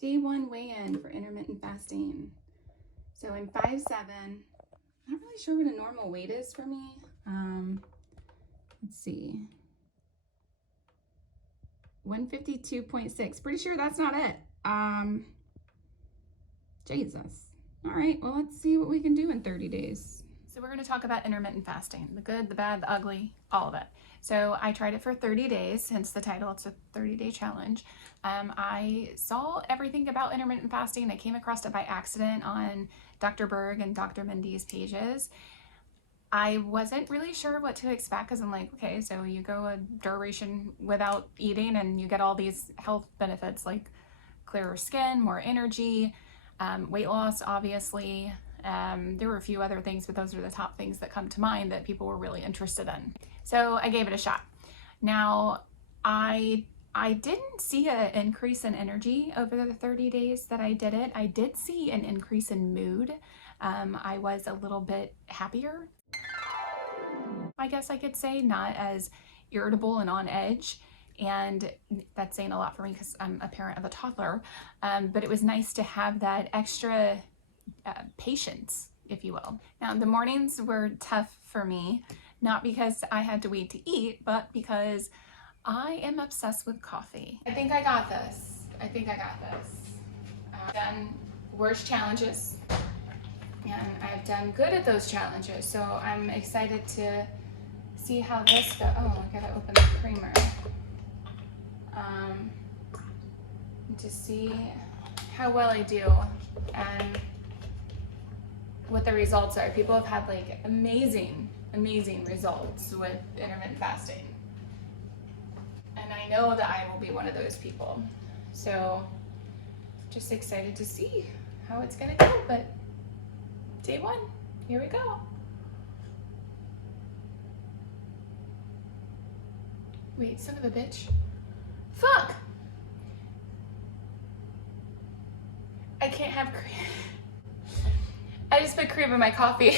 Day one weigh-in for intermittent fasting. So I'm 5'7". I'm not really sure what a normal weight is for me. Let's see. 152.6. Pretty sure that's not it. Jesus. All right, well, let's see what we can do in 30 days. So we're going to talk about intermittent fasting, the good, the bad, the ugly, all of it. So I tried it for 30 days, hence the title. It's a 30-day challenge. I saw everything about intermittent fasting. I came across it by accident on Dr. Berg and Dr. Mindy's pages. I wasn't really sure what to expect because I'm like, okay, so you go a duration without eating and you get all these health benefits like clearer skin, more energy, weight loss, obviously. There were a few other things, but those are the top things that come to mind that people were really interested in. So I gave it a shot. Now, I didn't see an increase in energy over the 30 days that I did it. I did see an increase in mood. I was a little bit happier, I guess I could say, not as irritable and on edge. And that's saying a lot for me because I'm a parent of a toddler. But it was nice to have that extra patience, if you will. Now, the mornings were tough for me, not because I had to wait to eat, but because I am obsessed with coffee. I think I got this. I've done worse challenges, and I've done good at those challenges. So I'm excited to see how this goes. Oh, I gotta open the creamer. To see how well I do and what the results are. People have had like amazing results with intermittent fasting. And I know that I will be one of those people. So just excited to see how it's gonna go, but day one, here we go. Wait, son of a bitch. Fuck! I can't have cream. I just put cream in my coffee.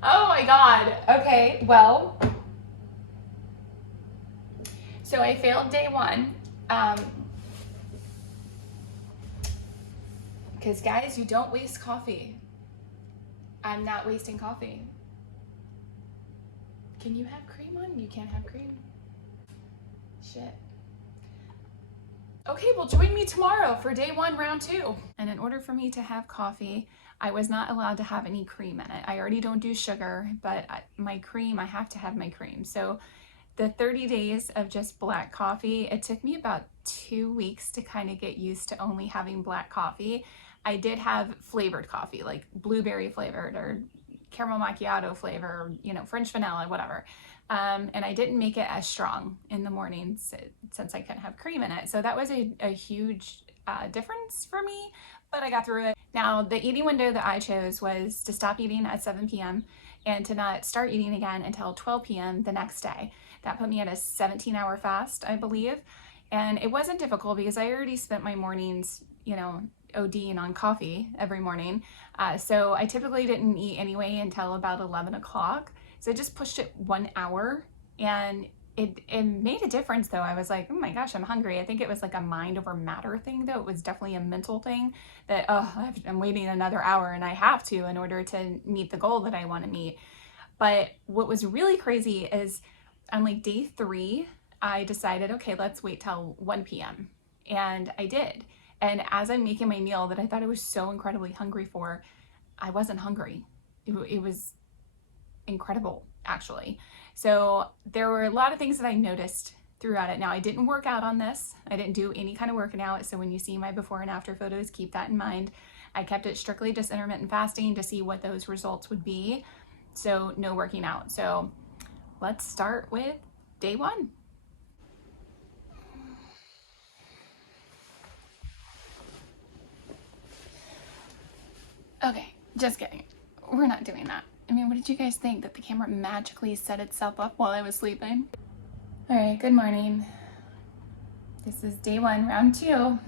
Oh my God. Okay, well. So I failed day one. Because guys, you don't waste coffee. I'm not wasting coffee. Can you have cream on? You can't have cream. Shit. Okay, well, join me tomorrow for day one, round two. And in order for me to have coffee, I was not allowed to have any cream in it. I already don't do sugar, but my cream, I have to have my cream. So the 30 days of just black coffee, it took me about 2 weeks to kind of get used to only having black coffee. I did have flavored coffee, like blueberry flavored or caramel macchiato flavor, you know, French vanilla, whatever. And I didn't make it as strong in the mornings since I couldn't have cream in it. So that was a huge difference for me, but I got through it. Now, the eating window that I chose was to stop eating at 7 p.m. and to not start eating again until 12 p.m. the next day. That put me at a 17-hour fast, I believe. And it wasn't difficult because I already spent my mornings, you know, ODing on coffee every morning. So I typically didn't eat anyway until about 11 o'clock. So I just pushed it 1 hour, and it made a difference though. I was like, oh my gosh, I'm hungry. I think it was like a mind over matter thing though. It was definitely a mental thing that, oh, I'm waiting another hour and I have to in order to meet the goal that I want to meet. But what was really crazy is on like day 3, I decided, okay, let's wait till 1 p.m. And I did. And as I'm making my meal that I thought I was so incredibly hungry for, I wasn't hungry. It was incredible, actually. So there were a lot of things that I noticed throughout it. Now, I didn't work out on this. I didn't do any kind of working out. So when you see my before and after photos, keep that in mind. I kept it strictly just intermittent fasting to see what those results would be. So no working out. So let's start with day one. Okay, just kidding. We're not doing that. I mean, what did you guys think? That the camera magically set itself up while I was sleeping? All right, good morning. This is day one, round 2.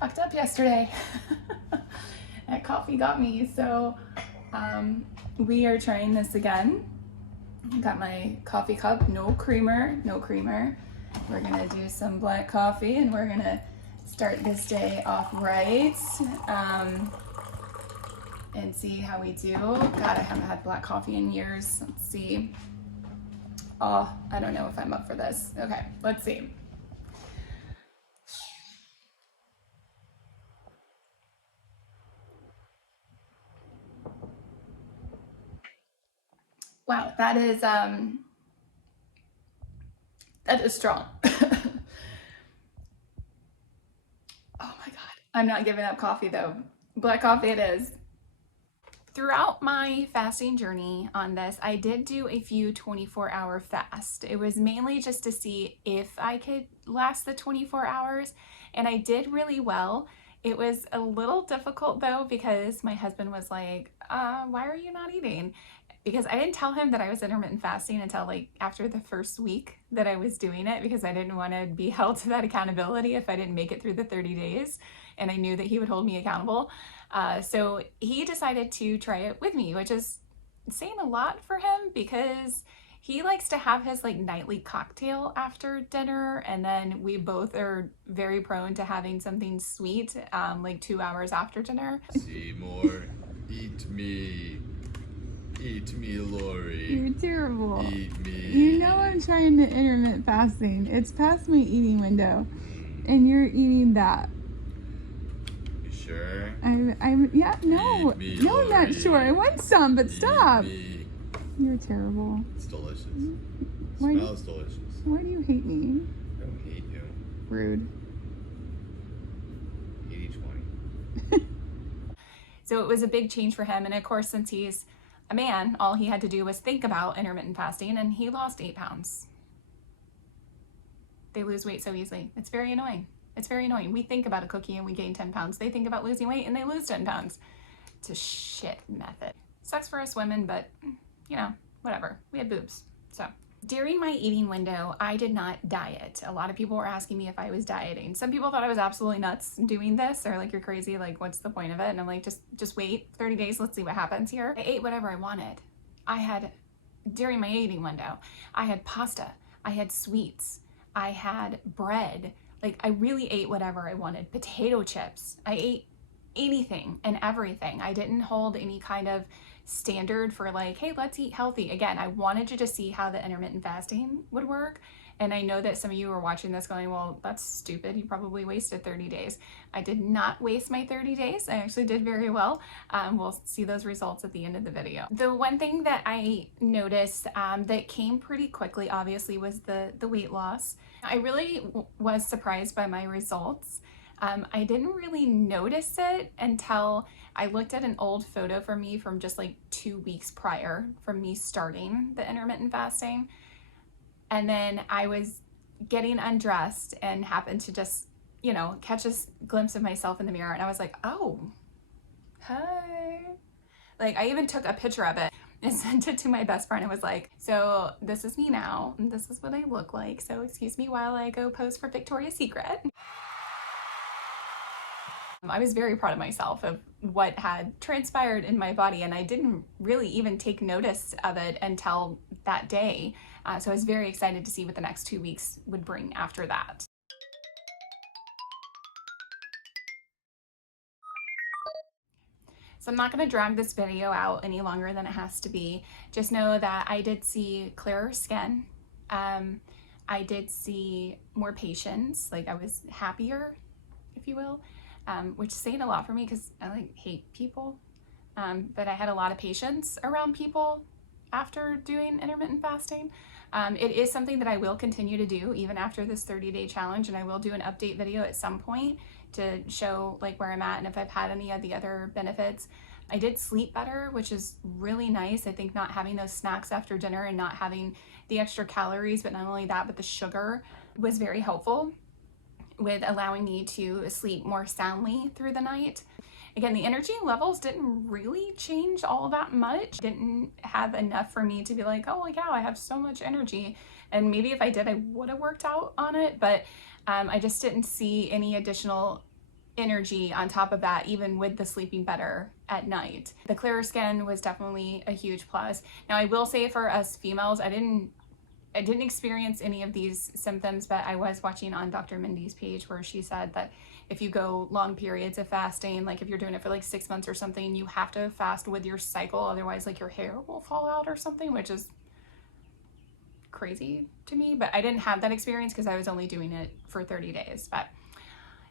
Fucked up yesterday. That coffee got me, so we are trying this again. Got my coffee cup, no creamer, no creamer. We're gonna do some black coffee and we're gonna start this day off right, and see how we do. God, I haven't had black coffee in years. Let's see. Oh, I don't know if I'm up for this. Okay, let's see. Wow, that is strong. Oh my God. I'm not giving up coffee though. Black coffee it is. Throughout my fasting journey on this, I did do a few 24-hour fasts. It was mainly just to see if I could last the 24 hours, and I did really well. It was a little difficult though because my husband was like, why are you not eating? Because I didn't tell him that I was intermittent fasting until like after the first week that I was doing it, because I didn't want to be held to that accountability if I didn't make it through the 30 days, and I knew that he would hold me accountable. So he decided to try it with me, which is saying a lot for him because he likes to have his like nightly cocktail after dinner, and then we both are very prone to having something sweet like 2 hours after dinner. Seymour, eat me. Eat me, Lori. You're terrible. Eat me. You know I'm trying to intermittent fasting. It's past my eating window, and you're eating that. You sure? Yeah, no. Eat me, No, I'm not Lori. sure. I want some, but stop. Me. You're terrible. It's delicious. Why Smells delicious. Why do you hate me? I don't hate you. Rude. 80-20. So it was a big change for him. And of course, since he's a man, all he had to do was think about intermittent fasting, and he lost 8 pounds. They lose weight so easily. It's very annoying. It's very annoying. We think about a cookie and we gain 10 pounds. They think about losing weight and they lose 10 pounds. It's a shit method. Sucks for us women, but you know, whatever. We had boobs. So during my eating window, I did not diet. A lot of people were asking me if I was dieting. Some people thought I was absolutely nuts doing this. They're like, you're crazy. Like, what's the point of it? And I'm like, just wait 30 days. Let's see what happens here. I ate whatever I wanted. During my eating window, I had pasta. I had sweets. I had bread. Like, I really ate whatever I wanted. Potato chips. I ate anything and everything. I didn't hold any kind of standard for like, hey, let's eat healthy. Again, I wanted you to see how the intermittent fasting would work. And I know that some of you are watching this going, well, that's stupid. You probably wasted 30 days. I did not waste my 30 days. I actually did very well. We'll see those results at the end of the video. The one thing that I noticed that came pretty quickly, obviously, was the weight loss. I really was surprised by my results. I didn't really notice it until I looked at an old photo from me from just like 2 weeks prior from me starting the intermittent fasting. And then I was getting undressed and happened to just, you know, catch a glimpse of myself in the mirror. And I was like, oh, hi. Like, I even took a picture of it and sent it to my best friend. I was like, so this is me now, and this is what I look like. So excuse me while I go pose for Victoria's Secret. I was very proud of myself of what had transpired in my body, and I didn't really even take notice of it until that day. So I was very excited to see what the next 2 weeks would bring after that. So I'm not going to drag this video out any longer than it has to be. Just know that I did see clearer skin. I did see more patience, like I was happier, if you will. Which is saying a lot for me because I like hate people, but I had a lot of patience around people after doing intermittent fasting. It is something that I will continue to do even after this 30-day challenge, and I will do an update video at some point to show like where I'm at and if I've had any of the other benefits. I did sleep better, which is really nice. I think not having those snacks after dinner and not having the extra calories, but not only that, but the sugar was very helpful with allowing me to sleep more soundly through the night. Again, the energy levels didn't really change all that much. Didn't have enough for me to be like, oh my cow, I have so much energy. And maybe if I did, I would have worked out on it, but I just didn't see any additional energy on top of that, even with the sleeping better at night. The clearer skin was definitely a huge plus. Now I will say for us females, I didn't experience any of these symptoms, but I was watching on Dr. Mindy's page where she said that if you go long periods of fasting, like if you're doing it for like 6 months or something, you have to fast with your cycle, otherwise like your hair will fall out or something, which is crazy to me. But I didn't have that experience because I was only doing it for 30 days. But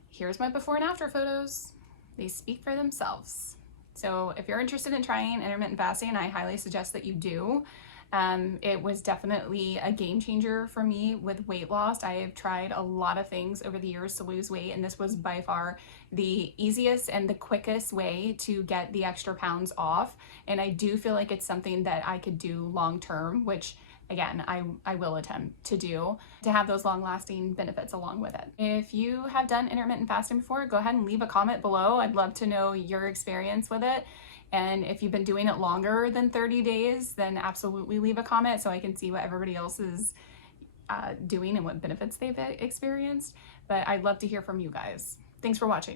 here's my before and after photos. They speak for themselves. So if you're interested in trying intermittent fasting, I highly suggest that you do. It was definitely a game changer for me with weight loss. I have tried a lot of things over the years to lose weight, and this was by far the easiest and the quickest way to get the extra pounds off. And I do feel like it's something that I could do long term, which again, I will attempt to do, to have those long-lasting benefits along with it. If you have done intermittent fasting before, go ahead and leave a comment below. I'd love to know your experience with it. And if you've been doing it longer than 30 days, then absolutely leave a comment so I can see what everybody else is doing and what benefits they've experienced. But I'd love to hear from you guys. Thanks for watching.